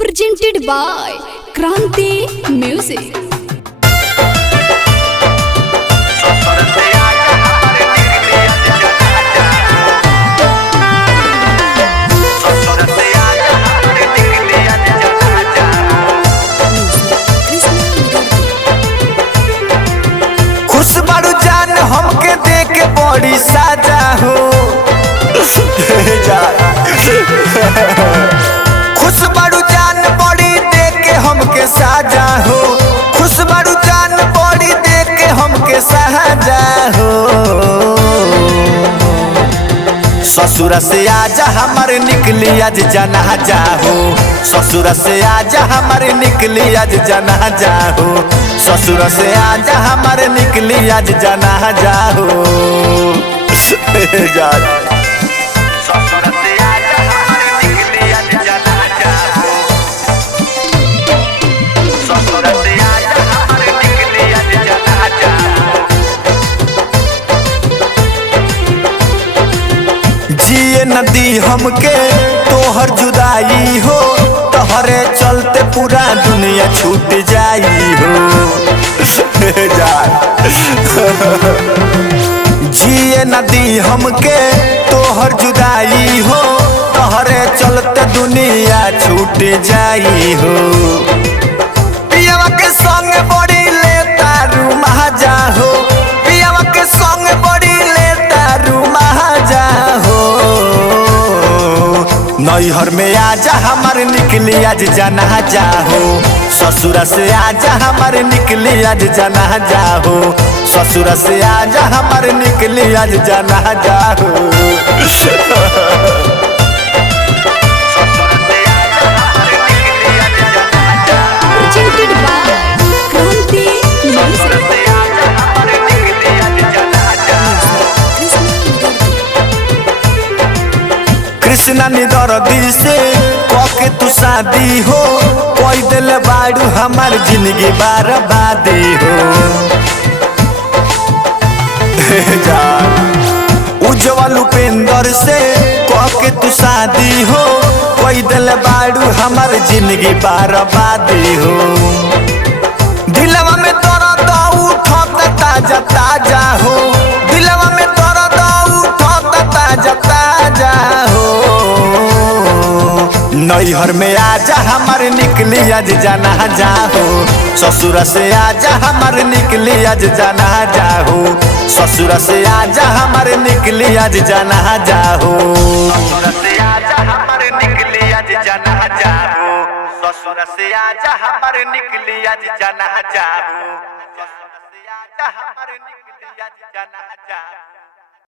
presented by Kranti Music. खुश बारू जान हमके देख के बड़ी साजा हो खुश बारू जान बड़ी देख के हमके साजा हो खुश बारू जान बड़ी देख के हमके साजा हो ससुर से आजा हमारे निकली आज जनाजा हो ससुर से आजा हमारे निकली आज जनाजा हो ससुर से आजा हमारे निकली आज जनाजा हो जिए नदी हमके तोहर जुदाई हो तोहरे चलते पूरा दुनिया छूट जाई हो जिए नदी हमके तोहर जुदाई हो तोहरे चलते दुनिया छूट जाई हो पियावा के संग बड़ी लेता रू महाजा हो पियावा के संग बड़ी लेता रू महाजा हो नैहर में आजा हमारे निकली आज जनाजा हो ससुर से आजा हमारे निकली आज जनाजा हो ससुर से आजा हमारे निकली आज जनाजा हो Presented by Kranti Music. Krishna निदर्दी से कके तू शादी हो कोई दिल बाड़ू हमार जिंदगी बर्बादी हो उज्जवल उपेंद्र से कके तू शादी हो कोई दिल बाड़ू हमार जिंदगी बर्बादी हो दिलवा में तोरा तो उठत ताजा ताजा हो दिलवा में तोरा तो उठत ताजा ताजा हो नैहर में आजा हमारे निकली आज जनाजा हो ससुर से आजा हमारे निकली आज जनाजा हो ससुर से आजा हमारे निकली आज जनाजा हो ससुर से आजा हमारे निकली आज जनाजा हो ससुर से आजा हमारे निकली आज जनाजा हो ससुर से आजा हमारे निकली आज जनाजा।